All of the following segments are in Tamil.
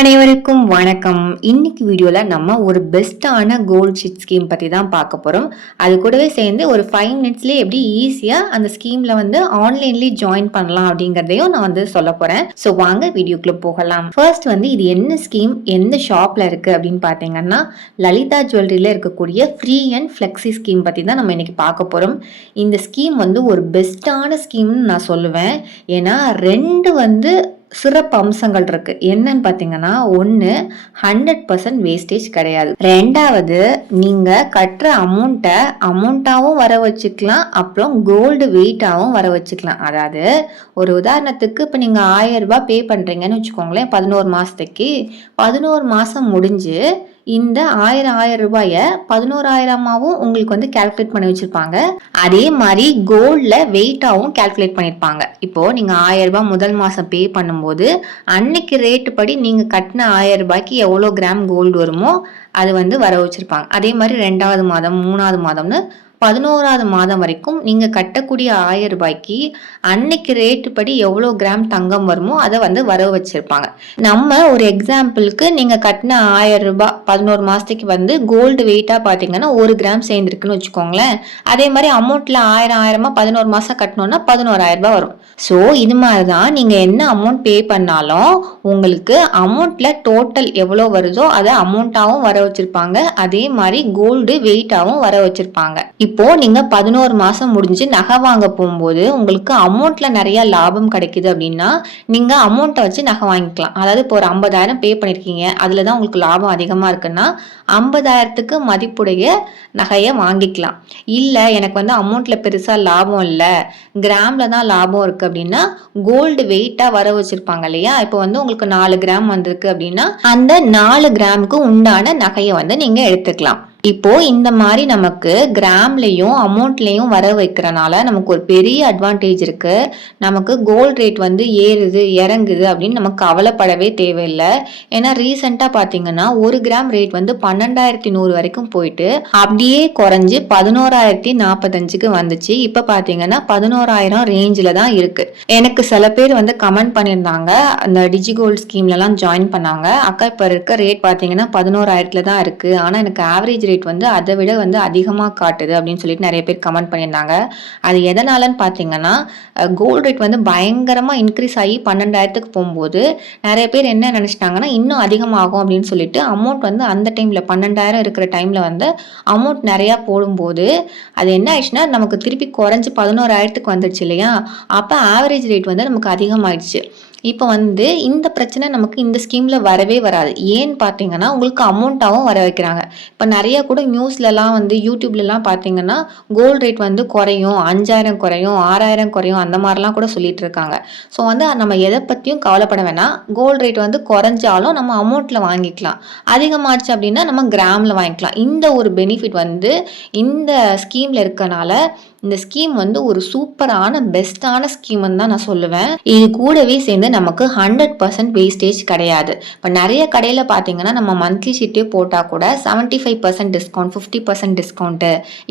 அனைவருக்கும் வணக்கம். இன்னைக்கு வீடியோல நம்ம ஒரு பெஸ்டான கோல்ட் ஷீட் ஸ்கீம் பத்தி தான் பார்க்க போறோம். அது கூடவே சேர்ந்து ஒரு 5 மினிட்ஸ்லயே எப்படி ஈஸியா அந்த ஸ்கீம்ல ஆன்லைன்லயே ஜாயின் பண்ணலாம் அப்படிங்கறதையும் நான் சொல்ல போறேன். ஸோ வாங்க வீடியோக்குள்ள போகலாம். ஃபர்ஸ்ட் இது என்ன ஸ்கீம், எந்த ஷாப்ல இருக்கு அப்படின்னு பாத்தீங்கன்னா லலிதா ஜுவல்லரியில இருக்கக்கூடிய ஃப்ரீ அண்ட் ஃபிளெக்ஸி ஸ்கீம் பத்தி தான் நம்ம இன்னைக்கு பார்க்க போறோம். இந்த ஸ்கீம் ஒரு பெஸ்டான ஸ்கீம்னு நான் சொல்லுவேன். ஏன்னா ரெண்டு சிறப்பு அம்சங்கள் இருக்கு. என்னன்னு பாத்தீங்கன்னா, ஒன்னு 100% வேஸ்டேஜ் கிடையாது. ரெண்டாவது, நீங்க கட்டுற அமௌண்ட்டாவும் வர வச்சுக்கலாம், அப்புறம் கோல்டு வெயிட்டாவும் வர வச்சுக்கலாம். அதாவது ஒரு உதாரணத்துக்கு இப்ப நீங்க 1000 ரூபாய் பே பண்றீங்கன்னு வச்சுக்கோங்களேன். 11 மாசத்துக்கு 11 மாசம் முடிஞ்சு இந்த 1000 ரூபாய 11,000 உங்களுக்கு கால்குலேட் பண்ணி வச்சிருப்பாங்க. அதே மாதிரி கோல்ட்ல வெயிட்டாவும் கால்குலேட் பண்ணிருப்பாங்க. இப்போ நீங்க 1000 ரூபாய் முதல் மாசம் பே பண்ணும்போது அன்னைக்கு ரேட்டு படி நீங்க கட்டின 1000 ரூபாய்க்கு எவ்வளவு கிராம் கோல்டு வருமோ அது வர வச்சிருப்பாங்க. அதே மாதிரி 2வது மாதம் 3வது மாதம்னு 11வது மாதம் வரைக்கும் நீங்க கட்டக்கூடிய 1000 ரூபாய்க்கு அன்னைக்கு ரேட்டு படி எவ்வளவு கிராம் தங்கம் வருமோ அதை வர வச்சிருப்பாங்க. நம்ம ஒரு எக்ஸாம்பிளுக்கு நீங்க கட்டின 1000 ரூபாய் 11 மாசத்துக்கு கோல்டு வெயிட்டா பாத்தீங்கன்னா 1 கிராம் சேர்ந்துருக்குன்னு வச்சுக்கோங்களேன். அதே மாதிரி அமௌண்ட்ல 1000 11 மாசம் கட்டணும்னா 11,000 ரூபாய் வரும். ஸோ இது மாதிரிதான் நீங்க என்ன அமௌண்ட் பே பண்ணாலும் உங்களுக்கு அமௌண்ட்ல டோட்டல் எவ்வளவு வருதோ அதை அமௌண்ட்டாவும் வர வச்சிருப்பாங்க. அதே மாதிரி கோல்டு வெயிட்டாவும் வர வச்சிருப்பாங்க. இப்போ நீங்க 11 மாசம் முடிஞ்சு நகை வாங்க போகும்போது உங்களுக்கு அமௌண்ட்ல நிறைய லாபம் கிடைக்குது அப்படின்னா நீங்க அமௌண்ட்டை வச்சு நகை வாங்கிக்கலாம். அதாவது இப்போ ஒரு 50,000 பே பண்ணிருக்கீங்க, அதுலதான் உங்களுக்கு லாபம் அதிகமா இருக்குன்னா 50,000க்கு மதிப்புடைய நகையை வாங்கிக்கலாம். இல்ல எனக்கு அமௌண்ட்ல பெருசா லாபம் இல்ல, கிராம்ல தான் லாபம் இருக்கு அப்படின்னா கோல்டு வெயிட்டா வர வச்சிருப்பாங்க இல்லையா. இப்போ உங்களுக்கு 4 கிராம் வந்திருக்கு அப்படின்னா அந்த 4 கிராமுக்கு உண்டான நகையை நீங்க எடுத்துக்கலாம். இப்போ இந்த மாதிரி நமக்கு கிராம்லயும் அமௌண்ட்லயும் வர வைக்கிறனால நமக்கு ஒரு பெரிய அட்வான்டேஜ் இருக்கு. நமக்கு கோல்ட் ரேட் ஏறுது இறங்குது அப்படின்னு நமக்கு கவலைப்படவே தேவையில்லை. ஏன்னா ரீசெண்டா பாத்தீங்கன்னா 1 கிராம் ரேட் 12,100 வரைக்கும் போயிட்டு அப்படியே குறைஞ்சு 11,045க்கு வந்துச்சு. இப்ப பாத்தீங்கன்னா 11,000 ரேஞ்சில தான் இருக்கு. எனக்கு சில பேர் கமெண்ட் பண்ணியிருந்தாங்க, அந்த டிஜிகோல்ட் ஸ்கீம்ல எல்லாம் ஜாயின் பண்ணாங்க. அக்கா இப்ப இருக்க ரேட் பாத்தீங்கன்னா 11,000 தான் இருக்கு, ஆனா எனக்கு ஆவரேஜ் ரேட் அதை விட அதிகமா காட்டுது அப்படின்னு சொல்லிட்டு நிறைய பேர் கமெண்ட் பண்ணியிருந்தாங்க. அது எதனாலன்னு பாத்தீங்கன்னா கோல்ட் ரேட் பயங்கரமா இன்க்ரீஸ் ஆகி 12,000க்கு போகும்போது நிறைய பேர் என்ன நினைச்சிட்டாங்கன்னா இன்னும் அதிகமாகும் அப்படின்னு சொல்லிட்டு அமௌண்ட் அந்த டைம்ல 12,000 இருக்கிற டைம்ல அமௌண்ட் நிறைய போடும்போது அது என்ன ஆயிடுச்சுன்னா நமக்கு திருப்பி குறைஞ்சு 11,000க்கு வந்துடுச்சு இல்லையா. அப்ப ஆவரேஜ் ரேட் நமக்கு அதிகமாயிடுச்சு. இப்போ இந்த பிரச்சனை நமக்கு இந்த ஸ்கீம்ல வரவே வராது. ஏன்னு பாத்தீங்கன்னா உங்களுக்கு அமௌண்ட்டாவும் வர வைக்கிறாங்க. இப்ப நிறைய கூட நியூஸ்ல எல்லாம் யூடியூப்ல எல்லாம் பாத்தீங்கன்னா கோல்ட் ரேட் குறையும், 5,000 குறையும், 6,000 குறையும், அந்த மாதிரிலாம் கூட சொல்லிட்டு இருக்காங்க. ஸோ நம்ம எதை பத்தியும் கவலைப்பட வேணாம். கோல்ட் ரேட் குறைஞ்சாலும் நம்ம அமௌண்ட்ல வாங்கிக்கலாம், அதிகமாச்சு அப்படின்னா நம்ம கிராம்ல வாங்கிக்கலாம். இந்த ஒரு பெனிஃபிட் இந்த ஸ்கீம்ல இருக்கனால இந்த ஸ்கீம் ஒரு சூப்பரான பெஸ்டான ஸ்கீம்னு தான் நான் சொல்லுவேன். இது கூடவே சேர்ந்து நமக்கு 100% வேஸ்டேஜ் கிடையாது. இப்போ நிறைய கடையில் பார்த்தீங்கன்னா நம்ம மந்த்லி ஷீட்டே போட்டால் கூட 75% டிஸ்கவுண்ட், 50% டிஸ்கவுண்ட்,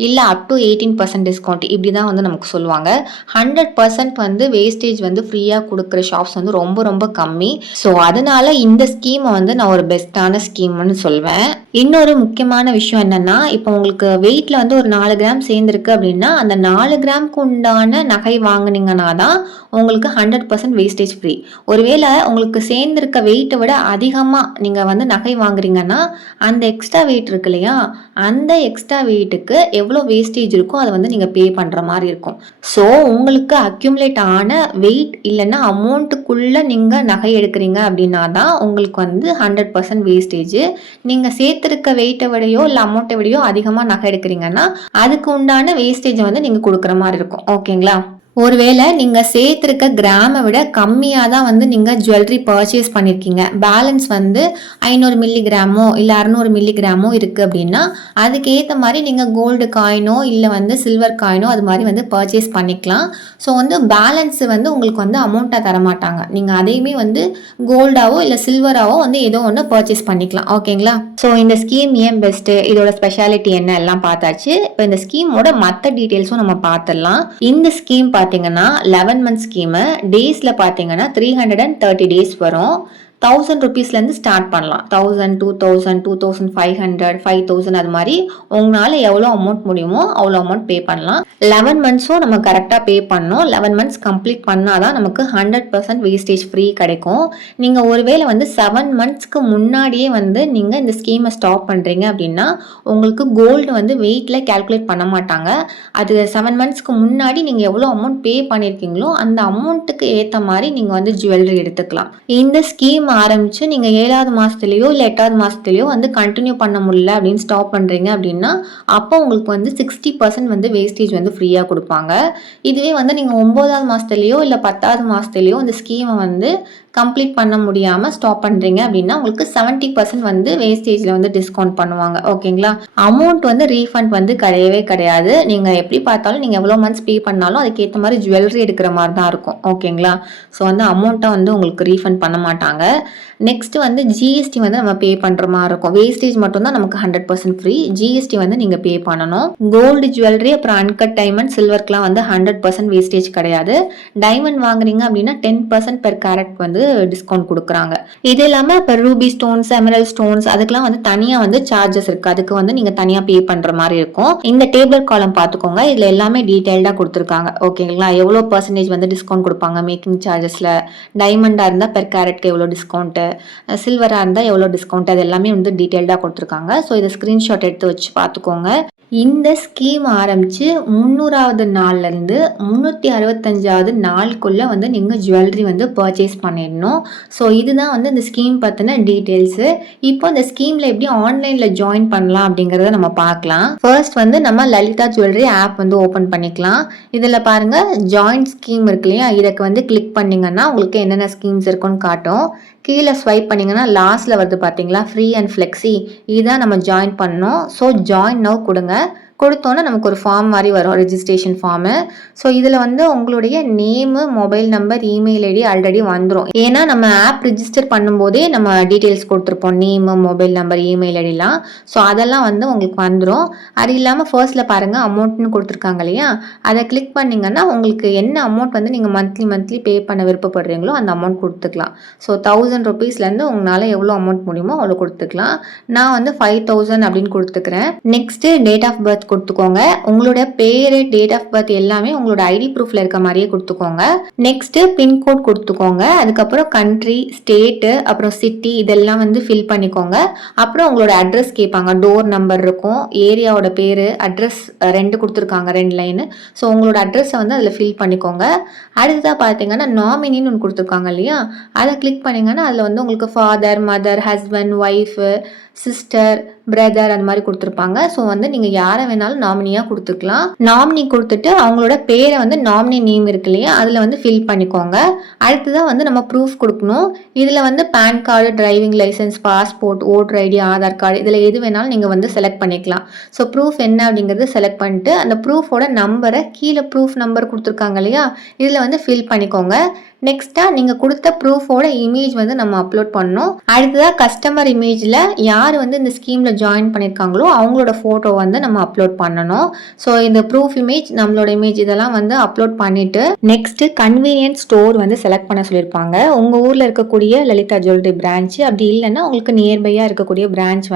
இல்லை அப் டு 18% டிஸ்கவுண்ட் இப்படி தான் நமக்கு சொல்லுவாங்க. 100% வேஸ்டேஜ் ஃப்ரீயாக கொடுக்குற ஷாப்ஸ் ரொம்ப ரொம்ப கம்மி. ஸோ அதனால இந்த ஸ்கீமை நான் ஒரு பெஸ்டான ஸ்கீம்னு சொல்வேன். இன்னொரு முக்கியமான விஷயம் என்னன்னா, இப்போ உங்களுக்கு வெயிட்ல ஒரு 4 கிராம் சேர்ந்துருக்கு அப்படின்னா அந்த 4 கிராமுக்கு உண்டான நகை வாங்கினீங்கன்னா தான் உங்களுக்கு 100% வேஸ்டேஜ் ஃப்ரீ. ஒருவேளை உங்களுக்கு சேர்ந்திருக்க வெயிட்டை விட அதிகமா நீங்க நகை வாங்குறீங்கன்னா அந்த எக்ஸ்ட்ரா வெயிட் இருக்கு இல்லையா, அந்த எக்ஸ்ட்ரா வெயிட்டுக்கு எவ்வளோ வேஸ்டேஜ் இருக்கோ அதை நீங்க பே பண்ற மாதிரி இருக்கும். ஸோ உங்களுக்கு அக்யூமுலேட் ஆன வெயிட் இல்லைன்னா அமௌண்ட்டுக்குள்ள நீங்க நகை எடுக்கிறீங்க அப்படின்னா தான் உங்களுக்கு 100% வேஸ்டேஜ். நீங்க சேர்த்திருக்க வெயிட்டை விடையோ இல்லை அமௌண்ட்டை விடையோ அதிகமா நகை எடுக்கிறீங்கன்னா அதுக்கு உண்டான வேஸ்டேஜ் நீங்க கொடுக்குற மாதிரி இருக்கும். ஓகேங்களா. ஒருவேளை நீங்க சேர்த்திருக்க கிராமை விட கம்மியா தான் நீங்க ஜுவல்லரி பர்ச்சேஸ் பண்ணிருக்கீங்க, பேலன்ஸ் 500 மில்லிகிராமோ இல்ல 600 மில்லிகிராமோ இருக்கு அப்படின்னா அதுக்கேற்ற மாதிரி நீங்க கோல்டு காயினோ இல்ல சில்வர் காயினோ அது மாதிரி பர்ச்சேஸ் பண்ணிக்கலாம். ஸோ பேலன்ஸ் உங்களுக்கு அமௌண்ட்டா தரமாட்டாங்க. நீங்க அதையுமே கோல்டாவோ இல்ல சில்வராவோ ஏதோ ஒன்று பர்ச்சேஸ் பண்ணிக்கலாம். ஓகேங்களா. ஸோ இந்த ஸ்கீம் ஏன் பெஸ்ட், இதோட ஸ்பெஷாலிட்டி என்ன எல்லாம் பார்த்தாச்சு. இப்போ இந்த ஸ்கீமோட மற்ற டீட்டெயில்ஸும் நம்ம பார்த்துடலாம். இந்த ஸ்கீம் பாத்தீங்கன்னா 11 மந்த் ஸ்கீம், டேஸ்ல பாத்தீங்கன்னா 330 டேஸ் வரும். ₹1000 ஸ்டார்ட் பண்ணலாம். 1000, 2000, 2500, 5000 அது மாதிரி உங்களால் எவ்வளோ அமௌண்ட் முடியுமோ அவ்வளோ அமௌண்ட் பே பண்ணலாம். 11 மந்த்ஸும் நம்ம கரெக்டாக பே பண்ணணும். 11 மந்த்ஸ் கம்ப்ளீட் பண்ணாதான் நமக்கு 100% வேஸ்டேஜ் ஃப்ரீ கிடைக்கும். நீங்கள் ஒருவேளை 7 மந்த்ஸ்க்கு முன்னாடியே நீங்கள் இந்த ஸ்கீமை ஸ்டாப் பண்ணுறீங்க அப்படின்னா உங்களுக்கு கோல்டு வெயிட்டில் கேல்குலேட் பண்ண மாட்டாங்க. அது 7 மந்த்ஸ்க்கு முன்னாடி நீங்கள் எவ்வளோ அமௌண்ட் பே பண்ணியிருக்கீங்களோ அந்த அமௌண்ட்டுக்கு ஏற்ற மாதிரி நீங்கள் ஜுவல்லரி எடுத்துக்கலாம். இந்த ஸ்கீம் ஆரம்பிச்சு நீங்க 7வது மாசத்துலயோ இல்ல 8வது மாசத்துலயோ கண்டினியூ பண்ண முடியல அப்படின்னு ஸ்டாப் பண்றீங்க அப்படின்னா அப்போ உங்களுக்கு 60% வேஸ்டேஜ் ஃப்ரீயா கொடுப்பாங்க. இதுவே நீங்க 9வது மாசத்துலயோ இல்ல 10வது மாசத்துலயோ இந்த ஸ்கீமை கம்ப்ளீட் பண்ண முடியாமல் ஸ்டாப் பண்ணுறீங்க அப்படின்னா உங்களுக்கு 70% வேஸ்டேஜில் டிஸ்கவுண்ட் பண்ணுவாங்க. ஓகேங்களா? அமௌண்ட் ரீஃபண்ட் கிடையவே கிடையாது. நீங்கள் எப்படி பார்த்தாலும் நீங்கள் எவ்வளோ மந்த்ஸ் பே பண்ணாலும் அதுக்கேற்ற மாதிரி ஜுவல்லரி எடுக்கிற மாதிரி தான் இருக்கும். ஓகேங்களா? ஸோ அமௌண்ட்டை உங்களுக்கு ரீஃபண்ட் பண்ண மாட்டாங்க. நெக்ஸ்ட் ஜிஎஸ்டி நம்ம பே பண்ணுற மாதிரி இருக்கும். வேஸ்டேஜ் மட்டும்தான் நமக்கு 100% ஃப்ரீ. ஜிஎஸ்டி நீங்கள் பே பண்ணணும். கோல்டு ஜுவல்லரி அப்புறம் அன்கட் டைமண்ட் சில்வர்க்குலாம் 100% வேஸ்டேஜ் கிடையாது. டைமண்ட் வாங்குறீங்க அப்படின்னா 10% பெர் கேரட் டிஸ்கவுண்ட் கொடுக்குறாங்க. இது இல்லாமல் இப்போ ரூபி ஸ்டோன்ஸ், எமரல் ஸ்டோன்ஸ் அதுக்கெல்லாம் தனியாக சார்ஜஸ் இருக்கு. அதுக்கு நீங்கள் தனியாக பே பண்ணுற மாதிரி இருக்கும். இந்த டேபிள் காலம் பார்த்துக்கோங்க. இதில் எல்லாமே டீட்டெயில்டாக கொடுத்துருக்காங்க. ஓகேங்களா? எவ்வளோ பர்சன்டேஜ் டிஸ்கவுண்ட் கொடுப்பாங்க மேக்கிங் சார்ஜஸில், டைமண்டாக இருந்தால் பெர் கேரட்க்கு எவ்வளோ டிஸ்கவுண்ட்டு, சில்வராக இருந்தால் எவ்வளோ டிஸ்கவுண்ட், அது எல்லாமே டீட்டெயில்டாக கொடுத்துருக்காங்க. ஸோ இதை ஸ்க்ரீன்ஷாட் எடுத்து வச்சு பார்த்துக்கோங்க. இந்த ஸ்கீம் ஆரம்பித்து 300வது நாள்லேருந்து 365வது நாளுக்குள்ளே நீங்கள் ஜுவல்லரி பர்ச்சேஸ் பண்ணிடணும். ஸோ இதுதான் இந்த ஸ்கீம் பற்றின டீட்டெயில்ஸு. இப்போ இந்த ஸ்கீமில் எப்படி ஆன்லைனில் ஜாயின் பண்ணலாம் அப்படிங்கிறத நம்ம பார்க்கலாம். ஃபர்ஸ்ட் நம்ம லலிதா ஜுவல்லரி ஆப் ஓப்பன் பண்ணிக்கலாம். இதில் பாருங்கள் ஜாயின் ஸ்கீம் இருக்கு இல்லையா, இதுக்கு கிளிக் பண்ணிங்கன்னா உங்களுக்கு என்னென்ன ஸ்கீம்ஸ் இருக்குன்னு காட்டும். கீழே ஸ்வைப் பண்ணிங்கன்னா லாஸ்ட்டில் வருது பார்த்தீங்களா, ஃப்ரீ அண்ட் ஃப்ளெக்ஸி, இதுதான் நம்ம ஜாயின் பண்ணோம். ஸோ ஜாயின் நவ் கொடுங்க. கொடுத்தோன்னே நமக்கு ஒரு ஃபார்ம் மாதிரி வரும், ரெஜிஸ்ட்ரேஷன் ஃபார்மு. ஸோ இதில் உங்களுடைய name, mobile number, email ID already வந்துடும். ஏன்னா நம்ம ஆப் ரிஜிஸ்டர் பண்ணும்போதே நம்ம டீட்டெயில்ஸ் கொடுத்துருப்போம், நேமு, மொபைல் நம்பர், இமெயில் ஐடிலாம். ஸோ அதெல்லாம் உங்களுக்கு வந்துடும். அது இல்லாமல் ஃபர்ஸ்ட்டில் பாருங்கள் அமௌண்ட்னு கொடுத்துருக்காங்க இல்லையா, அதை கிளிக் பண்ணிங்கன்னா உங்களுக்கு என்ன அமௌண்ட் நீங்கள் மந்த்லி பே பண்ண விருப்பப்படுறீங்களோ அந்த அமௌண்ட் கொடுத்துக்கலாம். ஸோ ₹1000 உங்களால் எவ்வளோ அமௌண்ட் முடியுமோ அவ்வளோ கொடுத்துக்கலாம். நான் 5000 அப்படின்னு கொடுத்துக்கிறேன். நெக்ஸ்ட்டு டேட் ஆஃப் பர்த் கொடுத்துக்கோங்க. உங்களோட பேரு, டேட் ஆஃப் பர்த் எல்லாமே உங்களோட ஐடி ப்ரூஃப்ல இருக்க மாதிரியே கொடுத்துக்கோங்க. நெக்ஸ்ட் பின்கோட் கொடுத்துக்கோங்க. அதுக்கப்புறம் கண்ட்ரி, ஸ்டேட்டு, அப்புறம் சிட்டி இதெல்லாம் ஃபில் பண்ணிக்கோங்க. அப்புறம் உங்களோட அட்ரஸ் கேட்பாங்க. டோர் நம்பர் இருக்கும், ஏரியாவோட பேரு, அட்ரஸ் 2 கொடுத்துருக்காங்க, 2 லைனு. ஸோ உங்களோட அட்ரஸை அதில் ஃபில் பண்ணிக்கோங்க. அடுத்ததாக பார்த்தீங்கன்னா நாமினின்னு ஒன்று கொடுத்துருக்காங்க இல்லையா, அதை கிளிக் பண்ணிங்கன்னா அதில் உங்களுக்கு father, mother, husband, wife, sister, brother அந்த மாதிரி கொடுத்துருப்பாங்க. ஸோ நீங்கள் யாரை வேணாலும் நாமினியாக கொடுத்துக்கலாம். நாமினி கொடுத்துட்டு அவங்களோட பேரை நாமினி நேம் இருக்கு இல்லையா அதில் ஃபில் பண்ணிக்கோங்க. அடுத்ததான் நம்ம ப்ரூஃப் கொடுக்கணும். இதில் PAN card, driving licence, passport, voter ID, Aadhaar card இதில் எது வேணாலும் நீங்கள் செலக்ட் பண்ணிக்கலாம். ஸோ ப்ரூஃப் என்ன அப்படிங்கிறது செலக்ட் பண்ணிட்டு அந்த ப்ரூஃபோட நம்பரை கீழே ப்ரூஃப் நம்பர் கொடுத்துருக்காங்க இல்லையா இதில் ஃபில் பண்ணிக்கோங்க. நெக்ஸ்ட்டாக நீங்கள் கொடுத்த ப்ரூஃபோட இமேஜ் நம்ம அப்லோட் பண்ணணும். அடுத்ததாக கஸ்டமர் இமேஜில் யார் இந்த ஸ்கீமில் ஜாயின் பண்ணியிருக்காங்களோ அவங்களோட ஃபோட்டோ நம்ம அப்லோட் பண்ணணும். ஸோ இந்த ப்ரூஃப் இமேஜ், நம்மளோட இமேஜ் இதெல்லாம் அப்லோட் பண்ணிவிட்டு நெக்ஸ்ட்டு கன்வீனியன்ட் ஸ்டோர் செலக்ட் பண்ண சொல்லியிருப்பாங்க. உங்கள் ஊரில் இருக்கக்கூடிய லலிதா ஜுவல்லரி பிரான்ச்சு, அப்படி இல்லைன்னா உங்களுக்கு நியர்பையாக இருக்கக்கூடிய பிரான்ச்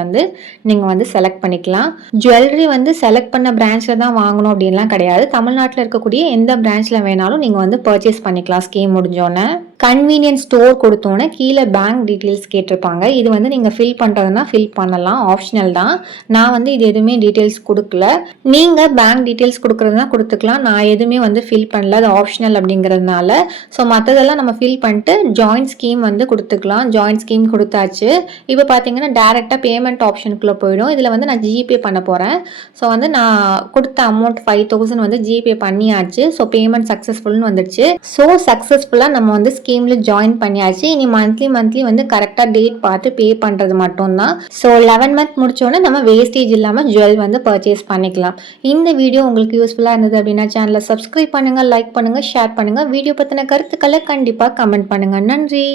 நீங்கள் செலக்ட் பண்ணிக்கலாம். ஜுவல்லரி செலக்ட் பண்ண பிரான்ச்சில் தான் வாங்கணும் அப்படின்லாம் கிடையாது. தமிழ்நாட்டில் இருக்கக்கூடிய எந்த பிரான்ச்சில் வேணாலும் நீங்கள் பர்ச்சேஸ் பண்ணிக்கலாம். ஸ்கீம் முடிஞ்சோன்னே கன்வீனியன்ட் ஸ்டோர் கொடுத்தோன்னே கீழே பேங்க் டீட்டெயில்ஸ் கேட்டிருப்பாங்க. இது நீங்கள் ஃபில் பண்ணுறதுனா ஃபில் பண்ணலாம், ஆப்ஷனல் தான். நான் இது எதுவுமே டீட்டெயில்ஸ் கொடுக்கல. நீங்கள் பேங்க் டீட்டெயில்ஸ் கொடுக்குறதுனா கொடுத்துக்கலாம். நான் எதுவுமே ஃபில் பண்ணல, அது ஆப்ஷனல் அப்படிங்கிறதுனால. ஸோ மற்றதெல்லாம் நம்ம ஃபில் பண்ணிட்டு ஜாயின் ஸ்கீம் கொடுத்துக்கலாம். ஜாயின் ஸ்கீம் கொடுத்தாச்சு. இப்போ பார்த்தீங்கன்னா டேரெக்டாக பேமெண்ட் ஆப்ஷனுக்குள்ளே போயிடும். இதில் நான் ஜிபே பண்ண போகிறேன். ஸோ நான் கொடுத்த அமௌண்ட் 5000 ஜிபே பண்ணியாச்சு. ஸோ பேமெண்ட் சக்ஸஸ்ஃபுல்னு வந்துடுச்சு. ஸோ சக்ஸஸ்ஃபுல்லாக நம்ம ஸ்கீமில் ஜாயின் பண்ணியாச்சு. இனி மந்த்லி கரெக்டாக டேட் பார்த்து பே பண்ணுறது மட்டும்தான். ஸோ 11 மந்த் முடிச்சோன்னே நம்ம வேஸ்டேஜ் இல்லாமல் ஜுவல் பர்ச்சேஸ் பண்ணிக்கலாம். இந்த வீடியோ உங்களுக்கு யூஸ்ஃபுல்லாக இருந்தது அப்படின்னா சேனலை சப்ஸ்கிரைப் பண்ணுங்கள், லைக் பண்ணுங்கள், ஷேர் பண்ணுங்கள். வீடியோ பற்றின கருத்துக்களை கண்டிப்பாக கமெண்ட் பண்ணுங்கள். நன்றி.